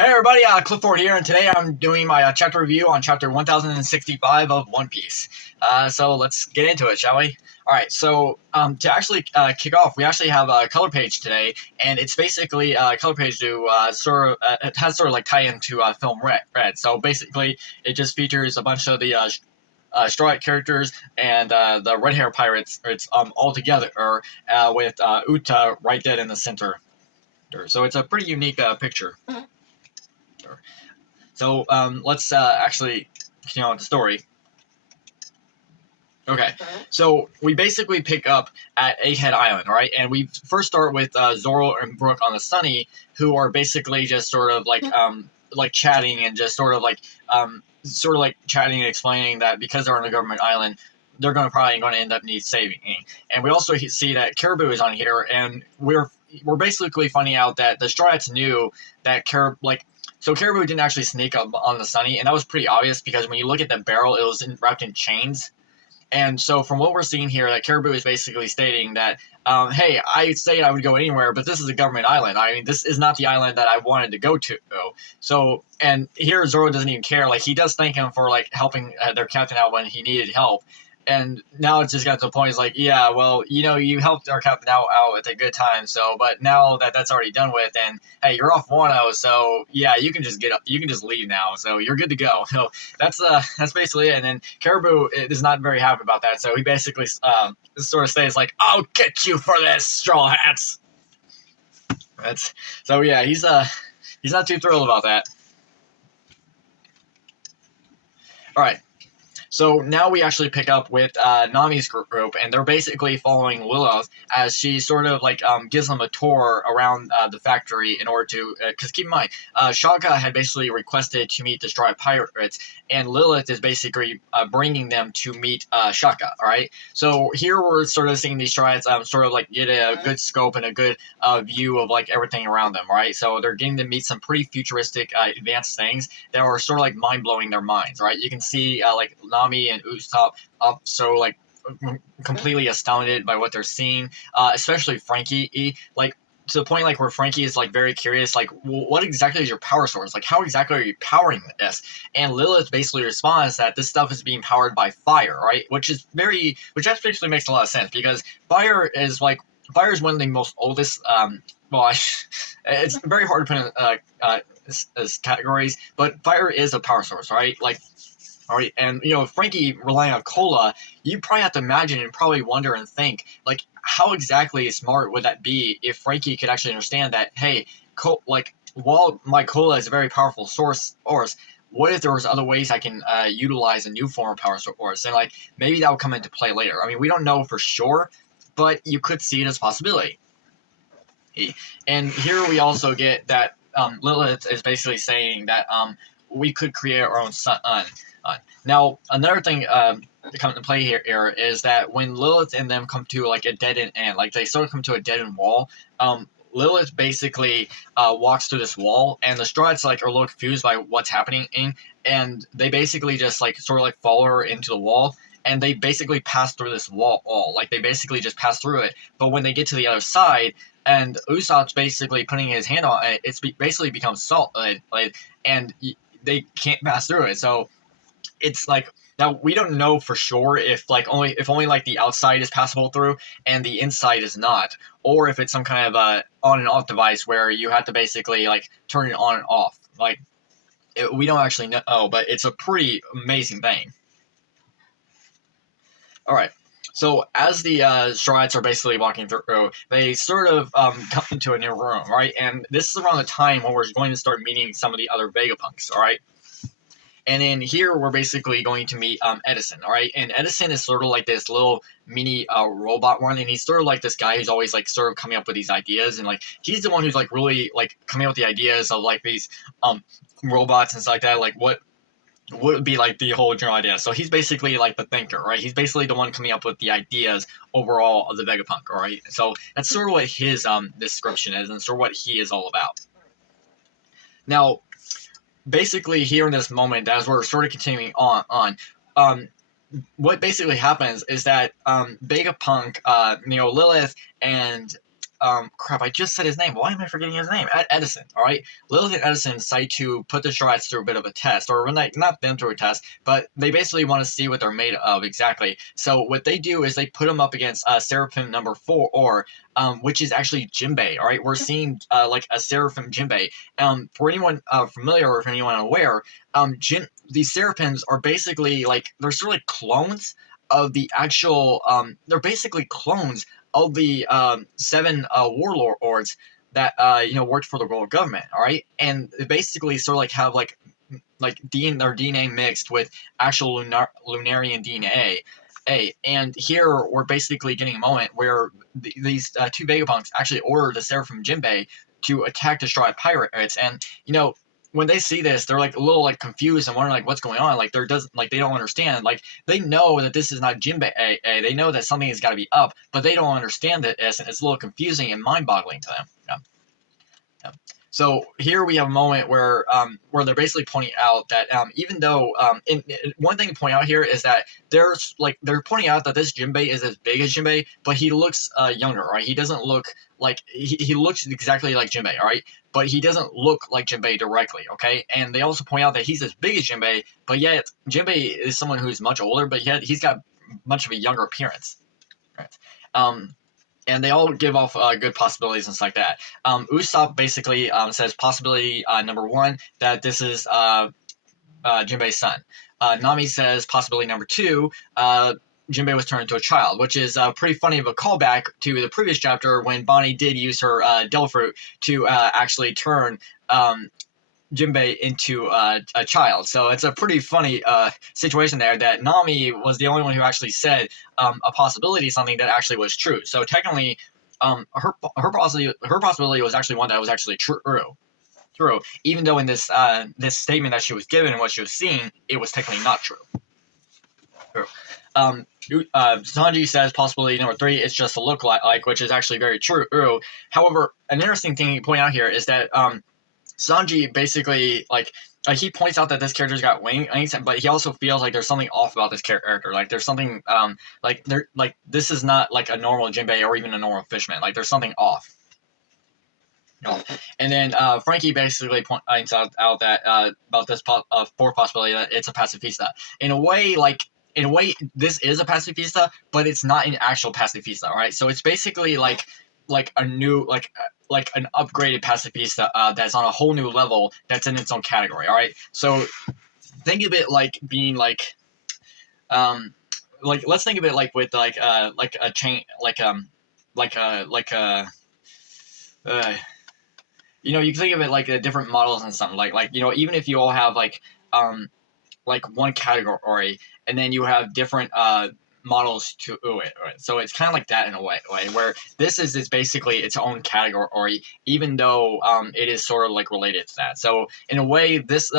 Hey everybody, Clif here, and today I'm doing my chapter review on chapter 1065 of One Piece. So let's get into it, shall we? Alright, so to actually kick off, we actually have a color page today, and it's basically a color page to it has sort of like tie into film Red. So basically, it just features a bunch of the Straw Hat characters and the red hair pirates. It's all together with Uta right dead in the center. So it's a pretty unique picture. So let's actually continue on with the story. Okay, so we basically pick up at Egghead Island, right? And we first start with Zoro and Brook on the Sunny, who are basically just sort of like chatting and just sort of like chatting and explaining that because they're on a government island, they're probably going to end up need saving. And we also see that Caribou is on here, and we're basically finding out that the Straw Hats knew that So Caribou didn't actually sneak up on the Sunny, and that was pretty obvious because when you look at the barrel, it was wrapped in chains. And so from what we're seeing here, that Caribou is basically stating that, hey, I said I would go anywhere, but this is a government island. I mean, this is not the island that I wanted to go to. So, and here Zoro doesn't even care. Like, he does thank him for, like, helping their captain out when he needed help. And now it's just got to the point, it's like, yeah, well, you helped our captain out at a good time, so, but now that that's already done with, and, hey, you're off 1-0, so, yeah, you can just get up, you can just leave now, so you're good to go. So that's basically it, and then Caribou is not very happy about that, so he basically sort of stays like, I'll get you for this, Straw Hats! So, yeah, he's not too thrilled about that. Alright. So now we actually pick up with Nami's group, and they're basically following Lilith as she sort of like gives them a tour around the factory in order to, because keep in mind, Shaka had basically requested to meet the Straw Hat Pirates, and Lilith is basically bringing them to meet Shaka. All right, so here we're sort of seeing these Straw Hats sort of like get a good scope and a good view of like everything around them. Right, so they're getting to meet some pretty futuristic, advanced things that are sort of like mind blowing their minds. Right, you can see like Nami and Usopp up so like completely astounded by what they're seeing, especially Frankie, like to the point like where Frankie is like very curious, like, well, what exactly is your power source? Like, how exactly are you powering this? And Lilith basically responds that this stuff is being powered by fire, right? Which actually makes a lot of sense because fire is one of the most oldest. It's very hard to put in as categories, but fire is a power source, right? Like. All right, and Frankie relying on cola, you probably have to imagine and probably wonder and think, like, how exactly smart would that be if Frankie could actually understand that, hey, while my cola is a very powerful source, what if there was other ways I can utilize a new form of power source, and like maybe that will come into play later. I mean, we don't know for sure, but you could see it as a possibility. And here we also get that Lilith is basically saying that we could create our own sun. Now, another thing to come into play here is that when Lilith and them come to like a dead end, like they sort of come to a dead end wall, Lilith basically walks through this wall, and the Straw Hats like are a little confused by what's happening, and they basically just like sort of like follow her into the wall, and they basically pass through this wall. Like they basically just pass through it, but when they get to the other side, and Usopp's basically putting his hand on it, it's basically becomes salt, and they can't pass through it. So it's like now we don't know for sure if only like the outside is passable through and the inside is not, or if it's some kind of on and off device where you have to basically like turn it on and off. Like we don't actually know, but it's a pretty amazing thing. All right. So as the Straw Hats are basically walking through, they sort of come into a new room, right? And this is around the time when we're going to start meeting some of the other Vegapunks, all right? And in here, we're basically going to meet Edison, all right? And Edison is sort of like this little mini robot one, and he's sort of like this guy who's always like sort of coming up with these ideas, and like he's the one who's like really like coming up with the ideas of like these robots and stuff like that. Like what would be like the whole general idea. So he's basically like the thinker, right? He's basically the one coming up with the ideas overall of the Vegapunk, all right? So that's sort of what his description is, and sort of what he is all about. Now, basically here in this moment, as we're sort of continuing on, what basically happens is that Vegapunk, Lilith and crap, I just said his name. Why am I forgetting his name? Edison, all right? Lilith and Edison decide to put the Strides through a bit of a test, or not them through a test, but they basically want to see what they're made of exactly. So what they do is they put them up against Seraphim number 4, or which is actually Jinbei, all right? We're seeing like a Seraphim Jinbei. For anyone familiar or for anyone aware, these Seraphims are basically like, they're sort of like clones of the actual, they're basically clones of the 7 warlords that worked for the world government, all right, and they basically sort of like have like their DNA mixed with actual Lunarian DNA. And here we're basically getting a moment where these 2 Vegapunks actually order the Seraphim Jinbei to attack the Stride Pirates, and when they see this, they're like a little like confused and wondering like what's going on. Like they don't understand. Like they know that this is not Jinbei. They know that something has got to be up, but they don't understand this, and it's a little confusing and mind-boggling to them. Yeah. So here we have a moment where they're basically pointing out that even though one thing to point out here is that they're pointing out that this Jinbei is as big as Jinbei, but he looks younger, right? He doesn't look like he looks exactly like Jinbei, all right? But he doesn't look like Jinbei directly, okay? And they also point out that he's as big as Jinbei, but yet Jinbei is someone who's much older, but yet he's got much of a younger appearance. Right? And they all give off good possibilities and stuff like that. Usopp basically says possibility number 1, that this is Jinbei's son. Nami says possibility number 2, Jinbei was turned into a child, which is pretty funny of a callback to the previous chapter when Bonnie did use her Devil Fruit to actually turn Jinbei into a child. So it's a pretty funny situation there that Nami was the only one who actually said a possibility, something that actually was true. So technically, her possibility was actually one that was actually true. Even though in this this statement that she was given and what she was seeing, it was technically not true. Sanji says possibility number 3 is just a look like, which is actually very true. However, an interesting thing to point out here is that Sanji basically he points out that this character's got wings, but he also feels like there's something off about this character. Like there's something this is not like a normal Jinbei or even a normal fishman. Like there's something off. And then Frankie basically points out that about this 4th possibility that it's a pacifista. In a way, this is a pacifista, but it's not an actual pacifista, right? So it's basically like a new like an upgraded pacifista that's on a whole new level, that's in its own category, all right? So think of it like being let's think of it like with like a chain, you can think of it like the different models and something like even if you all have like one category, and then you have different models to it, right? So it's kind of like that in a way where this is basically its own category, even though it is sort of like related to that. So in a way, this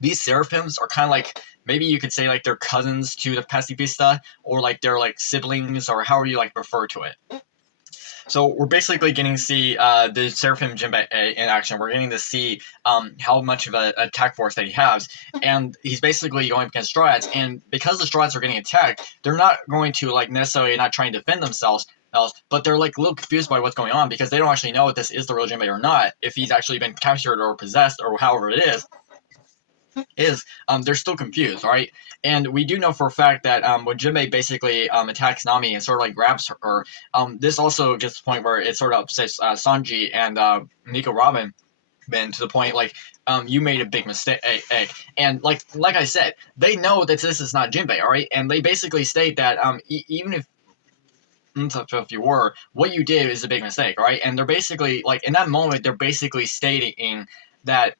these Seraphims are kind of like, maybe you could say like they're cousins to the pacifista, or like they're like siblings, or however you like refer to it. So we're basically getting to see the Seraphim Jinbei in action. We're getting to see how much of an attack force that he has. And he's basically going against Strides. And because the Strides are getting attacked, they're not going to necessarily not trying to defend themselves, but they're like a little confused by what's going on, because they don't actually know if this is the real Jinbei or not, if he's actually been captured or possessed or however it is. They're still confused, right? And we do know for a fact that when Jinbei basically attacks Nami and sort of like grabs her, this also gets to the point where it sort of upsets Sanji and Nico Robin, to the point you made a big mistake. And like I said, they know that this is not Jinbei, all right? And they basically state that even if you were, what you did is a big mistake, all right? And they're basically in that moment, they're basically stating that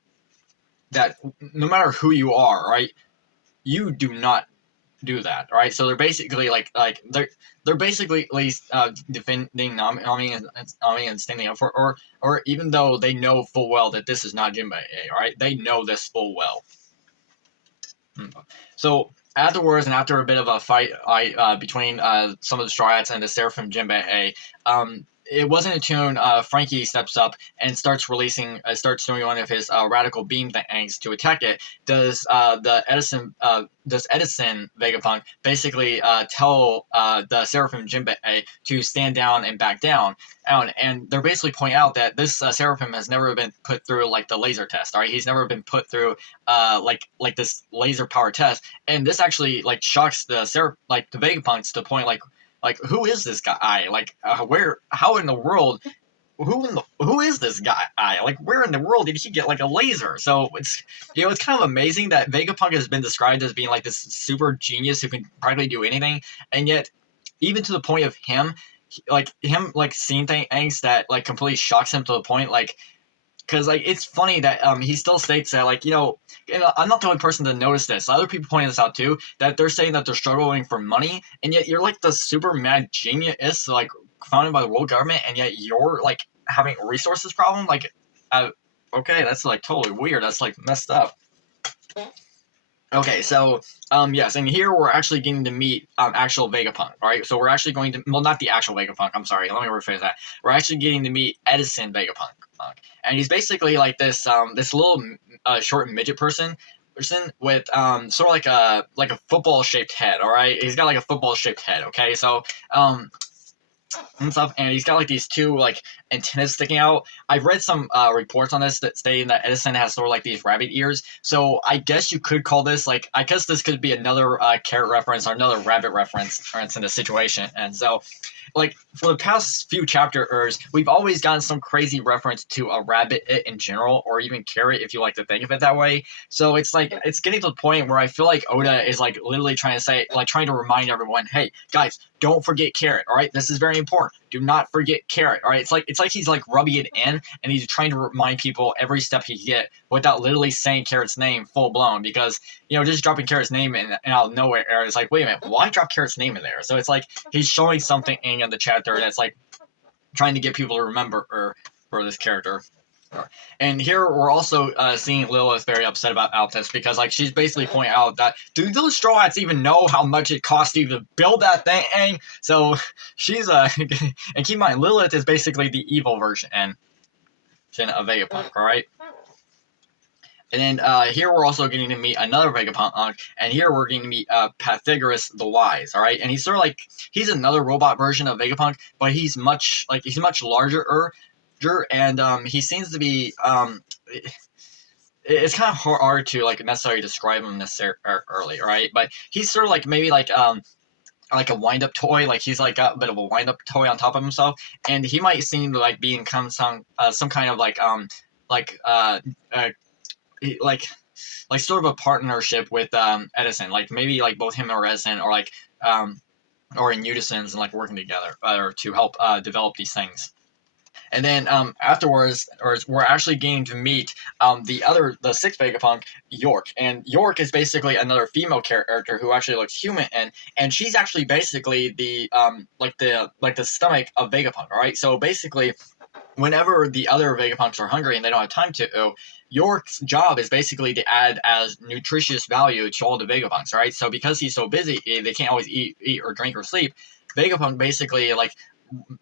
no matter who you are, right, you do not do that, right? So they're basically they're basically at least defending Nami and standing up for, or even though they know full well that this is not Jinbei, all right, they know this full well. So afterwards, and after a bit of a fight between some of the Strats and the Seraphim Jinbei, it wasn't a tune. Frankie steps up and starts doing one of his radical beam things to attack it. Does Edison Vegapunk basically tell the Seraphim Jinbei to stand down and back down? And they're basically pointing out that this Seraphim has never been put through like the laser test. All right, he's never been put through like this laser power test, and this actually like shocks the Vegapunks to the point like who is this guy? Like how in the world? Who is this guy? Like where in the world did he get like a laser? So it's kind of amazing that Vegapunk has been described as being like this super genius who can practically do anything, and yet even to the point of him seeing things that like completely shocks him to the point like because like it's funny that he still states that like I'm not the only person to notice this. Other people pointing this out too, that they're saying that they're struggling for money, and yet you're like the super mad genius like founded by the world government, and yet you're like having a resources problem. Like, okay, that's like totally weird. That's like messed up. Okay, so yes, and here we're actually getting to meet actual Vegapunk. All right, so we're actually going to not the actual Vegapunk. I'm sorry, let me rephrase that. We're actually getting to meet Edison Vegapunk, and he's basically like this little short midget person with sort of like a football shaped head. All right, he's got like a football shaped head. Okay, so and stuff, and he's got like these two like antennas sticking out. I've read some reports on this that stating that Edison has sort of like these rabbit ears. So I guess you could call this like I guess this could be another carrot reference or another rabbit reference in the situation. And so like for the past few chapters, we've always gotten some crazy reference to a rabbit in general, or even carrot if you like to think of it that way. So it's like it's getting to the point where I feel like Oda is like literally trying to remind everyone, hey guys, don't forget carrot. All right, this is very important. Do not forget carrot. All right, it's like he's like rubbing it in, and he's trying to remind people every step he get without literally saying carrot's name full blown. Because just dropping carrot's name and out of nowhere, it's like, wait a minute, why drop carrot's name in there? So it's like he's showing something in the chapter that's like trying to get people to remember for this character. And here we're also seeing Lilith very upset about this because like she's basically pointing out that do those Straw Hats even know how much it costs to even build that thing? So she's and keep in mind Lilith is basically the evil version of Vegapunk, all right? And then here we're also getting to meet another Vegapunk, and here we're getting to meet Pythagoras the Wise, all right? And he's sort of like he's another robot version of Vegapunk, but he's much larger, and he seems to be it's kind of hard to like necessarily describe him necessarily, right? But he's sort of like maybe like a wind up toy, like he's like got a bit of a wind up toy on top of himself, and he might seem to like be in some kind of like sort of a partnership with Edison, like maybe like both him or Edison, or like or in unisons and like working together or to help develop these things. And then afterwards, we're actually getting to meet the sixth Vegapunk, York. And York is basically another female character who actually looks human, and she's actually basically the stomach of Vegapunk. All right, so basically, whenever the other Vegapunks are hungry and they don't have time to, York's job is basically to add as nutritious value to all the Vegapunks. All right, so because he's so busy, they can't always eat or drink or sleep. Vegapunk basically like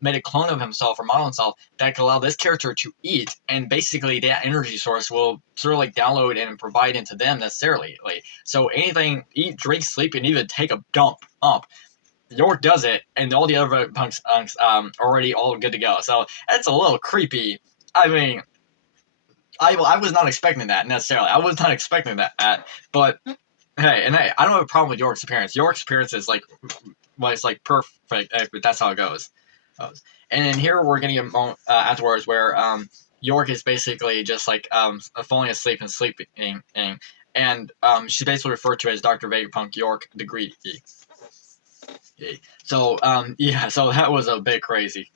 made a clone of himself or model himself that could allow this character to eat, and basically that energy source will sort of like download and provide into them necessarily. Like, so anything, eat, drink, sleep, and even take a dump up. York does it, and all the other punks already all good to go. So that's a little creepy. I mean, I was not expecting that necessarily. I was not expecting that, but hey, I don't have a problem with York's appearance. York's appearance is like, well, it's like perfect, but that's how it goes. And then here we're getting a moment afterwards where York is basically just like falling asleep and sleeping, and she's basically referred to as Dr. Vegapunk York the Greedy. So so that was a bit crazy.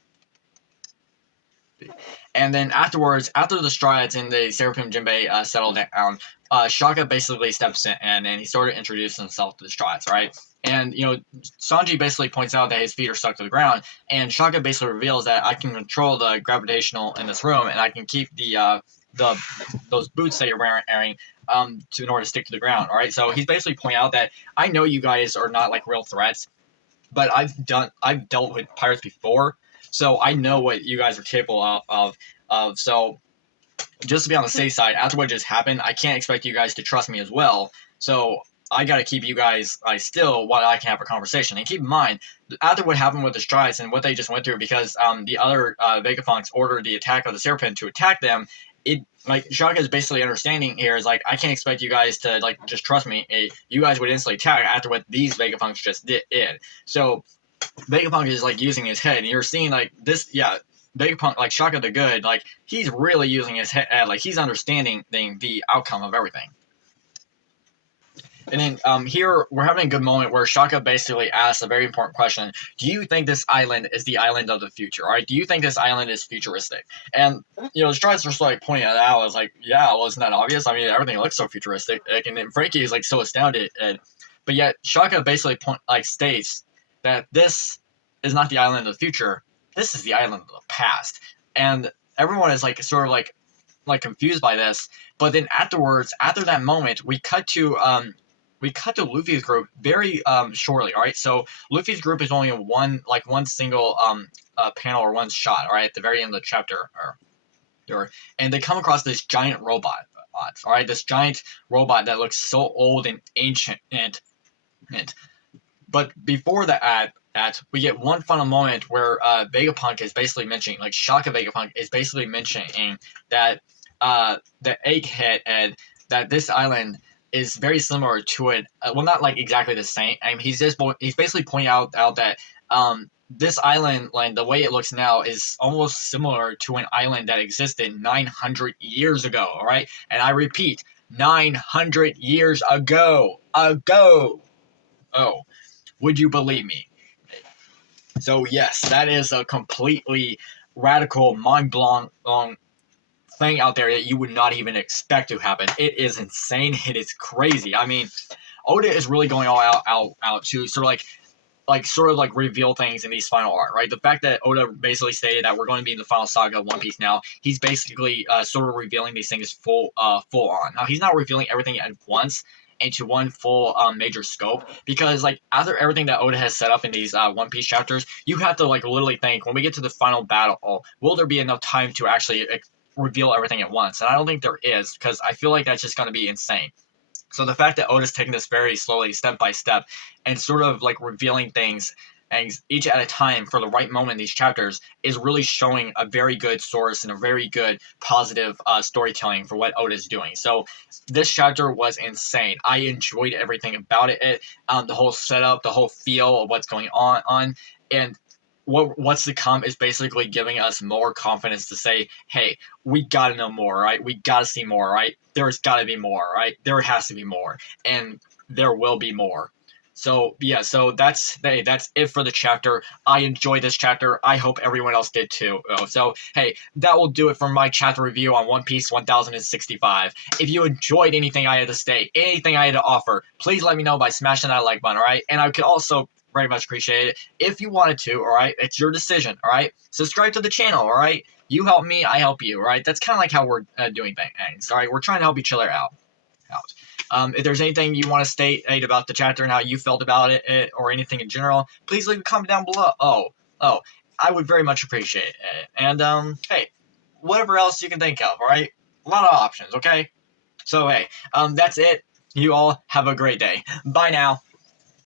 And then afterwards, after the strides and the Seraphim Jinbei settled down, Shaka basically steps in and he sort of introduces himself to the strides, right? And Sanji basically points out that his feet are stuck to the ground, and Shaka basically reveals that I can control the gravitational in this room, and I can keep those boots that you're wearing in order to stick to the ground. All right, so he's basically pointing out that I know you guys are not like real threats, but I've dealt with pirates before. So I know what you guys are capable of. So just to be on the safe side, after what just happened, I can't expect you guys to trust me as well. So I got to keep you guys still while I can have a conversation. And keep in mind, after what happened with the Strides and what they just went through, because the other Vegapunks ordered the attack of the Serpent to attack them, it like Shaka is basically understanding here is like I can't expect you guys to like just trust me. You guys would instantly attack after what these Vegapunks just did. So Vegapunk is like using his head, and you're seeing like this, yeah. Vegapunk, like Shaka the Good, like he's really using his head, like he's understanding the outcome of everything. And then here we're having a good moment where Shaka basically asks a very important question: do you think this island is the island of the future? All right, do you think this island is futuristic? And Strides just like pointing it out. I was like, yeah, well, isn't that obvious? I mean, everything looks so futuristic. And then Frankie is like so astounded, but yet Shaka basically states that this is not the island of the future. This is the island of the past, and everyone is like sort of like confused by this. But then afterwards, after that moment, we cut to Luffy's group very shortly. All right, so Luffy's group is only one single panel or one shot. All right, at the very end of the chapter, and they come across this giant robot. All right, this giant robot that looks so old and ancient and but before that, we get one final moment where Vegapunk is basically mentioning, like Shaka Vegapunk is basically mentioning that the egghead and that this island is very similar to it. Well, not like exactly the same. I mean, he's basically pointing out that this island, like the way it looks now, is almost similar to an island that existed 900 years ago. All right, and I repeat, 900 years ago. Oh, would you believe me? So yes, that is a completely radical, mind-blowing thing out there that you would not even expect to happen. It is insane. It is crazy. I mean, Oda is really going all out to sort of like reveal things in these final art, right? The fact that Oda basically stated that we're going to be in the final saga of One Piece now, he's basically sort of revealing these things full on. Now he's not revealing everything at once into one full major scope, because like after everything that Oda has set up in these One Piece chapters, you have to like literally think, when we get to the final battle, will there be enough time to actually reveal everything at once? And I don't think there is, because I feel like that's just going to be insane. So the fact that Oda's taking this very slowly, step by step, and sort of like revealing things and each at a time for the right moment in these chapters is really showing a very good source and a very good positive storytelling for what Oda's doing. So this chapter was insane. I enjoyed everything about it. The whole setup, the whole feel of what's going on, and what's to come is basically giving us more confidence to say, hey, we gotta know more, right? We gotta see more, right? There's gotta be more, right? There has to be more, and there will be more. So yeah, so that's it for the chapter. I enjoyed this chapter. I hope everyone else did too. So hey, that will do it for my chapter review on One Piece 1065. If you enjoyed anything I had to say, anything I had to offer, please let me know by smashing that like button, all right? And I could also very much appreciate it if you wanted to, all right? It's your decision, all right? Subscribe to the channel, all right? You help me, I help you, all right? That's kind of like how we're doing things, all right? We're trying to help each other out. If there's anything you want to state about the chapter and how you felt about it or anything in general, please leave a comment down below. I would very much appreciate it. And hey, whatever else you can think of, all right? A lot of options, okay? So hey, that's it. You all have a great day. Bye now.